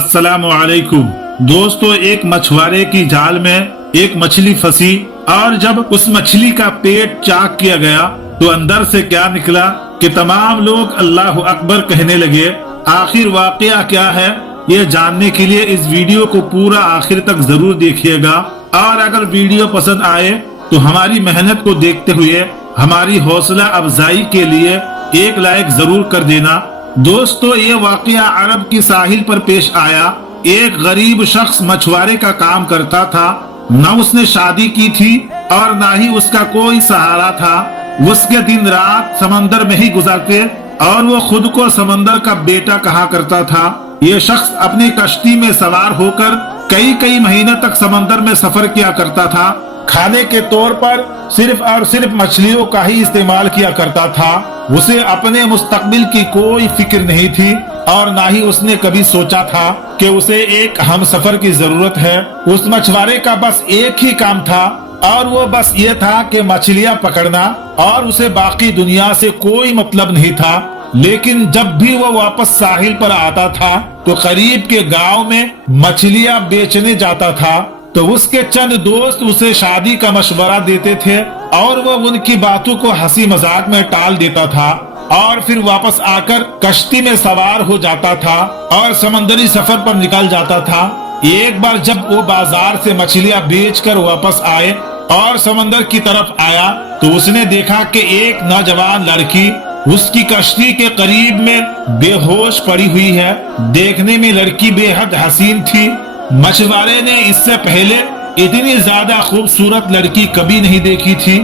अस्सलामु अलैकुम। दोस्तों, एक मछुआरे की जाल में एक मछली फंसी और जब उस मछली का पेट चाक किया गया तो अंदर से क्या निकला कि तमाम लोग अल्लाह अकबर कहने लगे। आखिर वाकया क्या है, ये जानने के लिए इस वीडियो को पूरा आखिर तक जरूर देखिएगा। और अगर वीडियो पसंद आए तो हमारी मेहनत को देखते हुए हमारी हौसला अफजाई के लिए एक लाइक जरूर कर देना। दोस्तों, ये वाकया अरब की साहिल पर पेश आया। एक गरीब शख्स मछुआरे का काम करता था। न उसने शादी की थी और न ही उसका कोई सहारा था। उसके दिन रात समंदर में ही गुजरते और वो खुद को समंदर का बेटा कहा करता था। ये शख्स अपनी कश्ती में सवार होकर कई कई महीने तक समंदर में सफर किया करता था। खाने के तौर पर सिर्फ और सिर्फ मछलियों का ही इस्तेमाल किया करता था। उसे अपने मुस्तकबिल की कोई फिक्र नहीं थी और ना ही उसने कभी सोचा था कि उसे एक हमसफर की जरूरत है। उस मछुआरे का बस एक ही काम था और वो बस ये था कि मछलियां पकड़ना, और उसे बाकी दुनिया से कोई मतलब नहीं था। लेकिन जब भी वो वापस साहिल पर आता था तो करीब के गांव में मछलियां बेचने जाता था। तो उसके चंद दोस्त उसे शादी का मशवरा देते थे और वो उनकी बातों को हंसी मजाक में टाल देता था और फिर वापस आकर कश्ती में सवार हो जाता था और समंदरी सफर पर निकल जाता था। एक बार जब वो बाजार से मछलियां बेचकर वापस आए और समंदर की तरफ आया तो उसने देखा कि एक नौजवान लड़की उसकी कश्ती के करीब में बेहोश पड़ी हुई है। देखने में लड़की बेहद हसीन थी। मछुआरे ने इससे पहले इतनी ज्यादा खूबसूरत लड़की कभी नहीं देखी थी।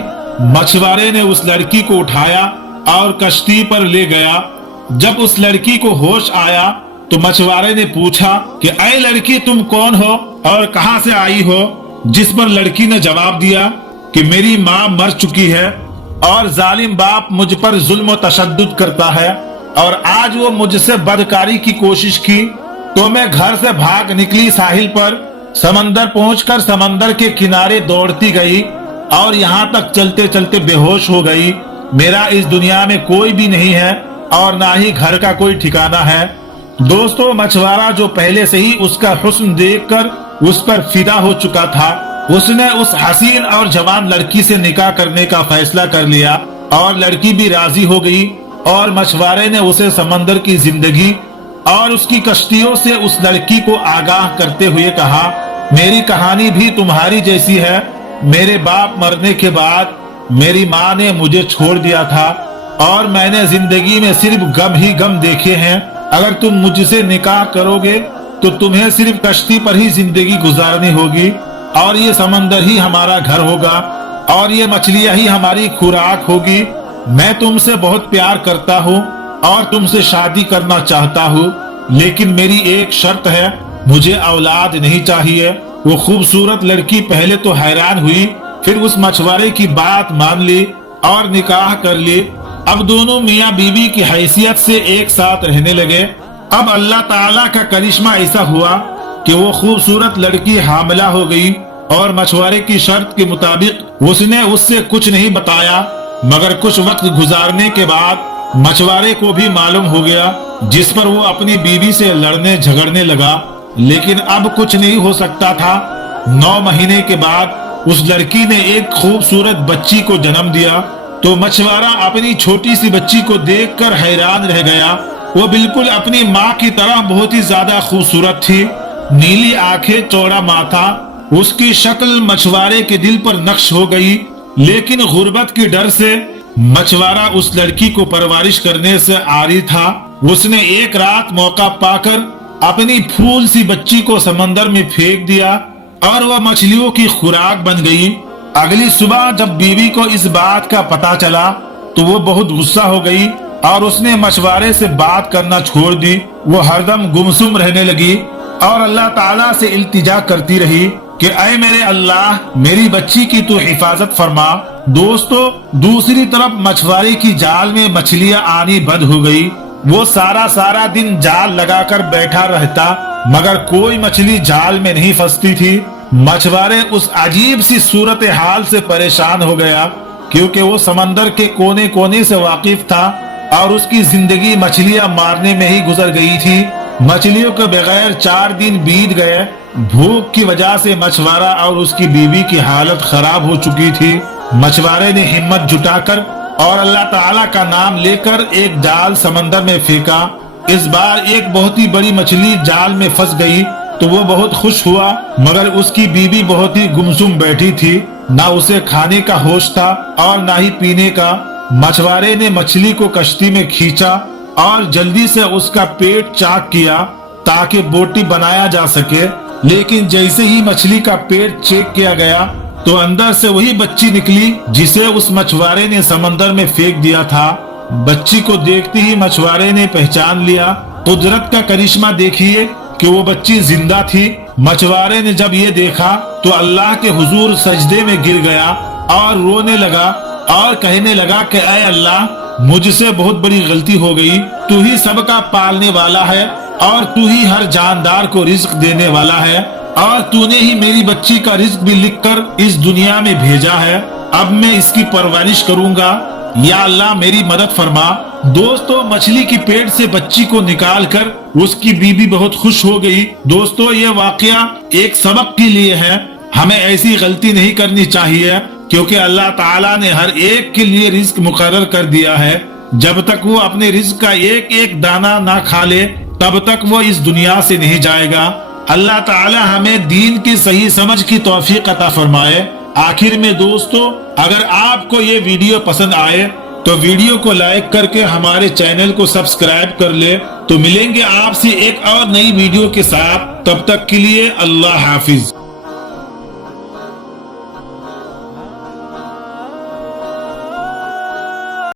मछुआरे ने उस लड़की को उठाया और कश्ती पर ले गया। जब उस लड़की को होश आया तो मछुआरे ने पूछा कि ऐ लड़की, तुम कौन हो और कहां से आई हो? जिस पर लड़की ने जवाब दिया कि मेरी माँ मर चुकी है और जालिम बाप मुझ पर जुल्म व तशद्दुद करता है और आज वो मुझसे बदकारी की कोशिश की तो मैं घर से भाग निकली साहिल पर। समंदर पहुंचकर समंदर के किनारे दौड़ती गई और यहाँ तक चलते चलते बेहोश हो गई। मेरा इस दुनिया में कोई भी नहीं है और ना ही घर का कोई ठिकाना है। दोस्तों, मछुआरा जो पहले से ही उसका हुस्न देखकर उस पर फिदा हो चुका था, उसने उस हसीन और जवान लड़की से निकाह करने का फैसला कर लिया और लड़की भी राजी हो गई। और मछुआरे ने उसे समंदर की जिंदगी और उसकी कश्तियों से उस लड़की को आगाह करते हुए कहा, मेरी कहानी भी तुम्हारी जैसी है। मेरे बाप मरने के बाद मेरी माँ ने मुझे छोड़ दिया था और मैंने जिंदगी में सिर्फ गम ही गम देखे हैं। अगर तुम मुझसे निकाह करोगे तो तुम्हें सिर्फ कश्ती पर ही जिंदगी गुजारनी होगी और ये समंदर ही हमारा घर होगा और ये मछलियां ही हमारी खुराक होगी। मैं तुमसे बहुत प्यार करता हूँ और तुमसे शादी करना चाहता हूँ, लेकिन मेरी एक शर्त है, मुझे औलाद नहीं चाहिए। वो खूबसूरत लड़की पहले तो हैरान हुई, फिर उस मछुआरे की बात मान ली और निकाह कर ली। अब दोनों मियाँ बीवी की हैसियत से एक साथ रहने लगे। अब अल्लाह ताला का करिश्मा ऐसा हुआ कि वो खूबसूरत लड़की हामिला हो गई और मछुआरे की शर्त के मुताबिक उसने उससे कुछ नहीं बताया। मगर कुछ वक्त गुजारने के बाद मछुआरे को भी मालूम हो गया, जिस पर वो अपनी बीवी से लड़ने झगड़ने लगा। लेकिन अब कुछ नहीं हो सकता था। 9 महीने के बाद उस लड़की ने एक खूबसूरत बच्ची को जन्म दिया। तो मछुआरा अपनी छोटी सी बच्ची को देखकर हैरान रह गया। वो बिल्कुल अपनी माँ की तरह बहुत ही ज्यादा खूबसूरत थी। नीली आंखें, चौड़ा माथा, उसकी शक्ल मछुआरे के दिल पर नक्श हो गई। लेकिन गुर्बत की डर से मछुआरा उस लड़की को परवरिश करने से आरी था। उसने एक रात मौका पाकर अपनी फूल सी बच्ची को समंदर में फेंक दिया और वह मछलियों की खुराक बन गई। अगली सुबह जब बीवी को इस बात का पता चला तो वो बहुत गुस्सा हो गई और उसने मछुआरे से बात करना छोड़ दी। वो हरदम गुमसुम रहने लगी और अल्लाह ताला से इल्तिजा करती रही कि ऐ मेरे अल्लाह, मेरी बच्ची की तू हिफाजत फरमा। दोस्तों, दूसरी तरफ मछुआरे की जाल में मछलियां आनी बंद हो गई। वो सारा दिन जाल लगाकर बैठा रहता मगर कोई मछली जाल में नहीं फंसती थी। मछुआरे उस अजीब सी सूरत हाल से परेशान हो गया क्योंकि वो समंदर के कोने कोने से वाकिफ था और उसकी जिंदगी मछलियां मारने में ही गुजर गई थी। मछलियों के बगैर 4 दिन बीत गए। भूख की वजह से मछुआरा और उसकी बीवी की हालत खराब हो चुकी थी। मछुआरे ने हिम्मत जुटाकर और अल्लाह ताला का नाम लेकर एक जाल समंदर में फेंका। इस बार एक बहुत ही बड़ी मछली जाल में फंस गई तो वो बहुत खुश हुआ, मगर उसकी बीवी बहुत ही गुमसुम बैठी थी। ना उसे खाने का होश था और ना ही पीने का। मछुआरे ने मछली को कश्ती में खींचा और जल्दी से उसका पेट चाक किया ताकि बोटी बनाया जा सके। लेकिन जैसे ही मछली का पेट चेक किया गया तो अंदर से वही बच्ची निकली जिसे उस मछुआरे ने समंदर में फेंक दिया था। बच्ची को देखते ही मछुआरे ने पहचान लिया। कुदरत का करिश्मा देखिए कि वो बच्ची जिंदा थी। मछुआरे ने जब ये देखा तो अल्लाह के हुजूर सजदे में गिर गया और रोने लगा और कहने लगा कि ऐ अल्लाह, मुझसे बहुत बड़ी गलती हो गई। तू ही सबका पालने वाला है और तू ही हर जानदार को रिज्क देने वाला है और तूने ही मेरी बच्ची का रिज्क भी लिखकर इस दुनिया में भेजा है। अब मैं इसकी परवरिश करूंगा, या अल्लाह मेरी मदद फरमा। दोस्तों, मछली की पेट से बच्ची को निकालकर उसकी बीवी बहुत खुश हो गई। दोस्तों, ये वाकया एक सबक के लिए है। हमें ऐसी गलती नहीं करनी चाहिए क्योंकि अल्लाह ताला ने हर एक के लिए रिज्क मुकर्रर कर दिया है। जब तक वो अपने रिज्क का एक एक दाना ना खा ले तब तक वो इस दुनिया से नहीं जाएगा। अल्लाह ताला हमें दीन की सही समझ की तौफीक अता फरमाए। आखिर में दोस्तों, अगर आपको ये वीडियो पसंद आए तो वीडियो को लाइक करके हमारे चैनल को सब्सक्राइब कर ले। तो मिलेंगे आपसे एक और नई वीडियो के साथ, तब तक के लिए अल्लाह हाफिज।